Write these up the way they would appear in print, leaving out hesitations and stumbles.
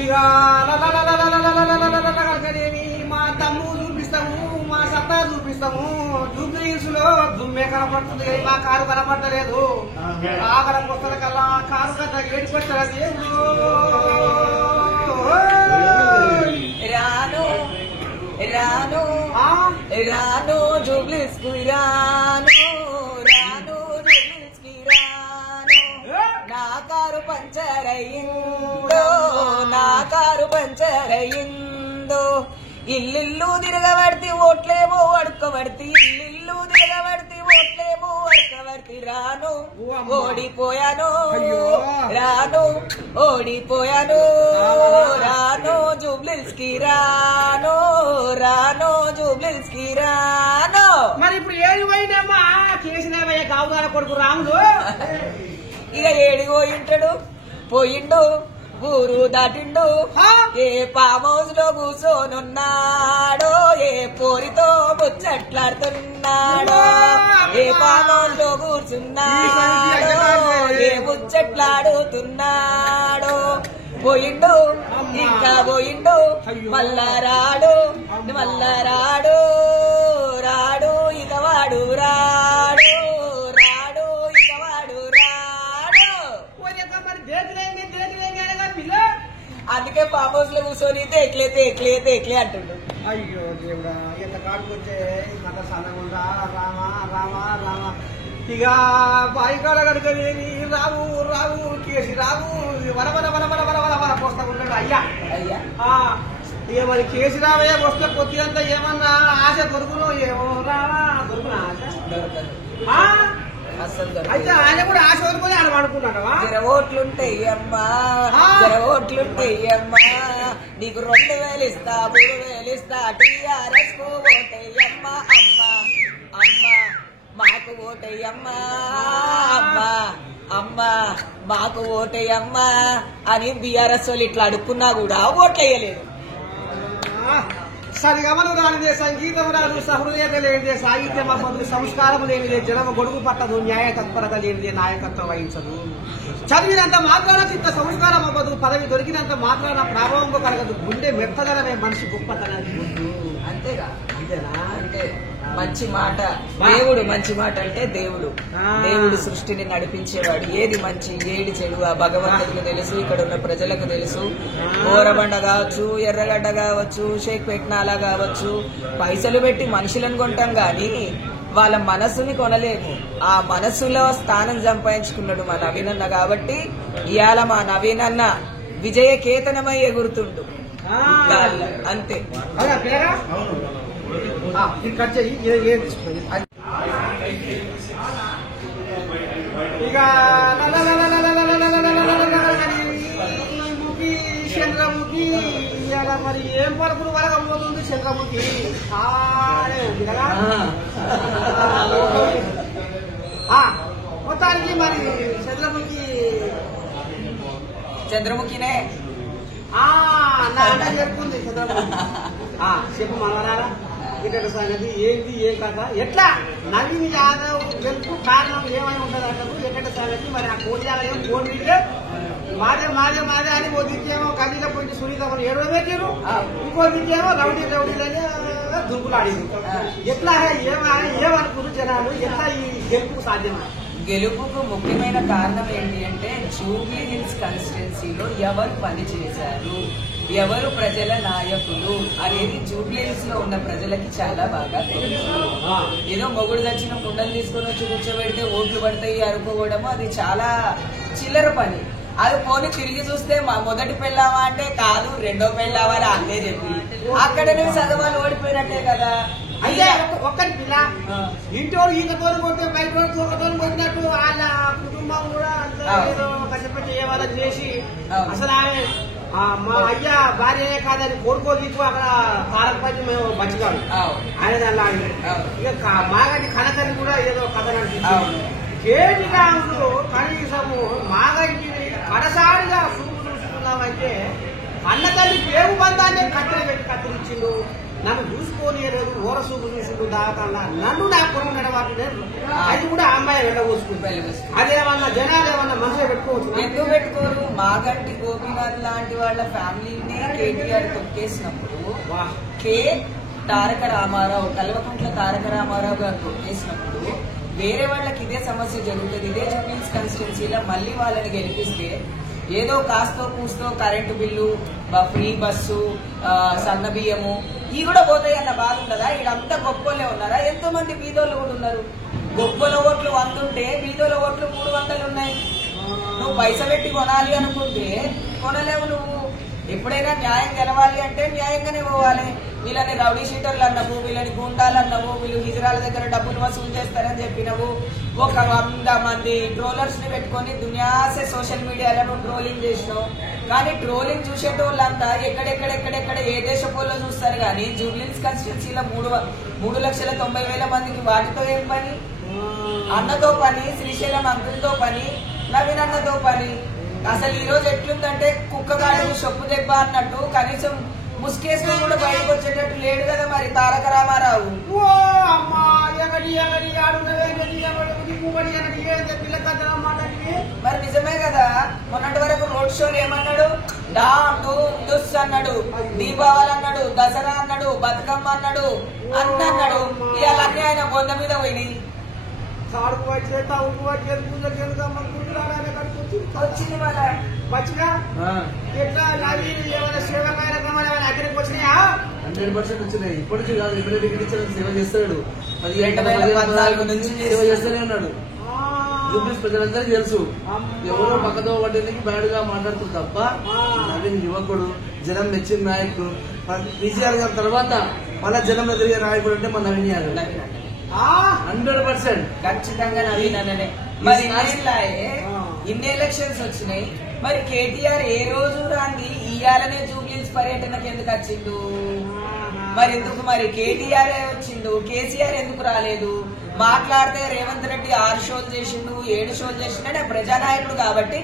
ఇక మా తమ్ముడు చూపిస్తాము, మా సత్తా చూపిస్తాము. జూబ్లీహిల్స్ లో దుమ్మే కనపడుతుంది, మా కారు కనపడలేదు. ఆకరం వస్తుంది కల్లా కారు కథ ఏడుకొస్తారా దేవుడు. రాను రాను రాను జూబ్లీహిల్స్ కి రాను రాను జూబ్లీహిల్స్ కి రాను. నా కారు పంచర్ అయ్యిందో, నా కారు పంచర్ అయ్యిందో. ఇల్లు తిరగబడితే ఓట్లేమో అడుక్కబడితే, ఇల్లు తిరగబడితే ఓట్లేమో అడుక్కబడితే. రాను ఓడిపోయాను, రాను ఓడిపోయాను, రాను జూబ్లీహిల్స్ కి రాను, రాను జూబ్లీహిల్స్ కి రాను. మరి ఇప్పుడు ఏడు పోయినమ్మా కేసీఆర్ కావుదార కొడుకు రాముడు. ఇక ఏడిగో ఇంటాడు, పోయిండు ఊరు దాటిండు. ఏ ఫామ్ హౌస్ లో కూర్చోనున్నాడో, ఏ పోరితో ముచ్చట్లాడుతున్నాడో. ఏ ఫామ్ హౌస్ లో కూర్చున్నాడో, ఏ ముచ్చట్లాడుతున్నాడో. పోయిండు ఇంకా పోయిండు, మళ్ళా రాడు మళ్ళా రాడు, రాడు ఇక వాడు రాడు, రాడు ఇక వాడు రాడు. అందుకే ఫామ్ హౌస్ లో కూర్చొని తేక్లే తేక్లే తేక్లే అంటుండు. అయ్యో దేవుడా, ఎంత కాడుకొచ్చే కథ సన్నగుండా. రామా రామా రామా. ఇక బాయికాడ కనుకనేమి రావు రావు కేసి రావు వర వర వర వర వర వర వర పోస్తాకుంటాడు. అయ్యా అయ్యా ఇక మరి కేసి రావయ్య వస్తే కొద్దిగంతా ఏమన్నా ఆశ దొరుకును ఏమో. రావా దొరుకునా ఆశ? అయితే ఆయన కూడా ఆశ వదులుకొని ఆయన పడుకున్నాడవా? జర ఓట్లుంటాయి అమ్మా, జర ఓట్లుంటాయి అమ్మా. నీకు 2000 ఇస్తా, 3000 ఇస్తా. టీఆర్ఎస్ కు ఓటేయమ్మా అమ్మా, అమ్మా మాకు ఓటేయమ్మా అమ్మా, అమ్మా మాకు ఓటేయమ్మా అని బీఆర్ఎస్ వాళ్ళు ఇట్లా అడుక్కున్నా కూడా ఓట్లేయలేదు. సరిగమను రానిదే, సంగీతం రాదు, సహృదయత లేనిదే, సాహిత్యం అవ్వదు, సంస్కారం లేనిదే, జనమ గొడుగు పట్టదు, న్యాయ తత్పరత లేనిదే నాయకత్వం వహించదు. చదివినంత మాత్రాన చిత్త సంస్కారం అవ్వదు, పదవి దొరికినంత మాత్రాన ప్రాభవం కలగదు. గుండె మెత్తదనమే మనిషి గొప్పతనానికి ముందు. అంతేగా, అంతేనా? అంటే మంచి మాట దేవుడు, మంచి మాట అంటే దేవుడు. దేవుడు సృష్టిని నడిపించేవాడు. ఏది మంచి ఏది చెడు ఆ భగవంతుడికి తెలుసు, ఇక్కడ ఉన్న ప్రజలకు తెలుసు. ఓరబండ కావచ్చు, ఎర్రగడ్డ కావచ్చు, షేక్ పెట్నాలా కావచ్చు. పైసలు పెట్టి మనుషులను కొంటాం గాని వాళ్ళ మనస్సుని కొనలేము. ఆ మనస్సులో స్థానం సంపాదించుకున్నాడు మా నవీనన్న. కాబట్టి ఇవాళ మా నవీనన్న విజయ కేతనమై ఎగురుతుండు అంతే. ఇక చంద్రముఖి ఇలా మరి ఏం పలుకులు వరకపోతుంది. చంద్రముఖి ఉంది కదా మొత్తానికి. మరి చంద్రముఖినే నా అన్న చెప్పుకుంది. చంద్రముఖి చెప్పు మనవరారా, ఇతర సంగతి ఏంటి, ఏం కదా, ఎట్లా నవీన్ యాదవ్ గెలుపు కారణం ఏమై ఉంటది అంటారు. ఎక్కడ సంగతి మరి ఆ కోడియాలయం కోడితే మాదే మాదే మాదే అని ఓ దిక్కేమో కవిత పోయి సునీత ఏడో పెట్టారు, ఇంకో దిక్కేమో రౌడీ రౌడీలని దుంకులాడింది. ఎట్లా ఏమనుకున్నారు జనాలు, ఎట్లా ఈ గెలుపు సాధ్యమా? గెలుపుకు ముఖ్యమైన కారణం ఏంటి అంటే జూబ్లీహిల్స్ కాన్స్టిట్యున్సీలో ఎవరు పని చేశారు, ఎవరు ప్రజల నాయకులు అనేది జూబ్లీహిల్స్ లో ఉన్న ప్రజలకి చాలా బాగా తెలుసు. ఏదో మొగుడు దచ్చిన కుండలు తీసుకుని వచ్చి కూర్చోబెడితే ఓట్లు పడతాయి అనుకోవడము అది చాలా చిల్లర పని. అది పోనీ తిరిగి చూస్తే మా మొదటి పెళ్ళావా అంటే కాదు, రెండో పెళ్ళావా అని అన్నే చెప్పి అక్కడ నువ్వు చదవాలి ఓడిపోయినట్టే కదా. అయితే ఒక్కరి పిల్ల ఇంటోడు ఈతతో కొట్టే బయట ఒకతో కొట్టినట్టు వాళ్ళ కుటుంబం కూడా కష్టపడి వాళ్ళని చేసి అసలు ఆమె మా అయ్యా భార్యనే కాదని కోరుకోదీపు అక్కడ తారకపతి మేము బతికాడు ఆయన దానిలో. ఇక మాగడి కనకని కూడా ఏదో కథ నడిపించాడు. కేటీ రాముడు కనీసము మాగడిని కడసారిగా చూపు చూసుకున్నామంటే అన్న తల్లి పేరు బంధాన్ని కట్టెలు పెట్టి కత్తిరించిండు. నన్ను చూసుకోలేదు ఓరసూపు చూసుకుంటూ దాకా నన్ను నా పొలం నడవాటి అది కూడా ఆ అమ్మాయి వెళ్ళబోసుకుంటారు. అదేమన్నా జనాలు ఏమన్నా మనసులో పెట్టుకోవచ్చు. ఎందుకు పెట్టుకోరు? మాగంటి గోపీనాథ్ లాంటి వాళ్ళ ఫ్యామిలీని కేటీఆర్ తొక్కేసినప్పుడు కే తారక రామారావు కల్వకుంట్ల తారక రామారావు గారు తొక్కేసినప్పుడు వేరే వాళ్ళకి ఇదే సమస్య జరుగుతుంది. ఇదే జూబ్లీహిల్స్ కాన్స్టిట్యున్సీలో మళ్ళీ వాళ్ళని గెలిపిస్తే ఏదో కాస్తో కూస్తో కరెంటు బిల్లు, ఫ్రీ బస్సు, సన్న బియ్యము ఇవి కూడా పోతాయి అన్న బాధ ఉండదా? వీళ్ళంతా గొప్పలే ఉన్నారా? ఎంతో మంది బీదోళ్ళు కూడా ఉన్నారు. గొప్పల ఓట్లు 100 ఉంటే బీదోల ఓట్లు 300 ఉన్నాయి. నువ్వు పైస పెట్టి కొనాలి అనుకుంటే కొనలేవు. నువ్వు ఎప్పుడైనా న్యాయం గెలవాలి అంటే న్యాయంగానే పోవాలి. వీళ్ళని రౌడీ షీటర్లు అన్నావు, వీళ్ళని గుండాలు అన్నావు, వీళ్ళు హిజరాల దగ్గర డబ్బులు వసూలు చేస్తారని చెప్పినవు. ఒక 100 మంది ట్రోలర్స్ ని పెట్టుకుని దునియాసే సోషల్ మీడియాలో ట్రోలింగ్ చేసినావు. కానీ ట్రోలింగ్ చూసేటోళ్ళంతా ఎక్కడెక్కడెక్కడెక్కడ ఏ దేశపోల్లో చూస్తారు. కానీ జూబ్లీహిల్స్ కాన్స్టిట్యున్సీలో 3,90,000 మందికి వాటితో ఏం పని? అన్నతో పని, శ్రీశైలం అంకులతో పని, నవీన్ అన్నతో పని. అసలు ఈ రోజు ఎట్లుందంటే కుక్కగాడు షొప్పు దెబ్బ అన్నట్టు కనీసం ముసుకేసుకుని కూడా బయటకు వచ్చేటట్టు లేడు కదా మరి తారక రామారావు. మరి నిజమే కదా. మొన్నటి వరకు రోడ్ షోలు ఏమన్నాడు? డుస్ అన్నాడు, దీపావళి అన్నాడు, దసరా అన్నాడు, బతుకమ్మ అన్నాడు, అన్ని అన్నాడు. ఇవాళ అన్ని ఆయన బొంద మీద పోయినాయి. వచ్చింది మన మంచిగా ఎట్లా ఏమైనా సేవ కార్యక్రమాలు అక్కడికి వచ్చినాయా? 100% వచ్చినాయి. ఇప్పటి నుంచి కాదు, ఎమ్మెల్యే టికెట్ ఇచ్చిన సేవ చేస్తాడు. 2014 నుంచి సేవ చేస్తూనే ఉన్నాడు. జూబ్లీహిల్స్ ప్రజలందరికీ తెలుసు. ఎవరో పక్కతో వాటికి బ్యాడ్ గా మాట్లాడుతుంది తప్ప నవీన్ యువకుడు, జనం మెచ్చిన నాయకుడు. కేసీఆర్ గారి తర్వాత మళ్ళా జనంలో తిరిగే నాయకుడు అంటే మన నవీన్ యాదవ్. 100% ఖచ్చితంగా నవీన్ అన్ననే. మరి ఇన్ని ఎలక్షన్స్ వచ్చినాయి. మరి కేటీఆర్ ఏ రోజు రాంది ఇయ్యాలనే జూబ్లీహిల్స్ పర్యటనకి ఎందుకు వచ్చిండు? మరి ఎందుకు మరి కేటీఆర్ వచ్చిండు, కేసీఆర్ ఎందుకు రాలేదు? మాట్లాడితే రేవంత్ రెడ్డి 6 షోలు చేసిండు, 7 షోలు చేసిండు. ప్రజానాయకుడు కాబట్టి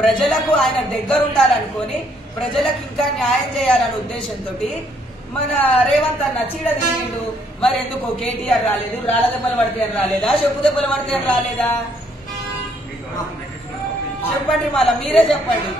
ప్రజలకు ఆయన దగ్గర ఉండాలనుకొని ప్రజలకు ఇంకా న్యాయం చేయాలనే ఉద్దేశంతో మన రేవంత్ అన్న చీడ తీసిండు. మరి ఎందుకు కేటీఆర్ రాలేదు? రాళ్ళ దెబ్బలు పడితే అని రాలేదా? చెప్పు దెబ్బలు పడితే అని రాలేదా? చెప్పండి, మళ్ళా మీరే చెప్పండి.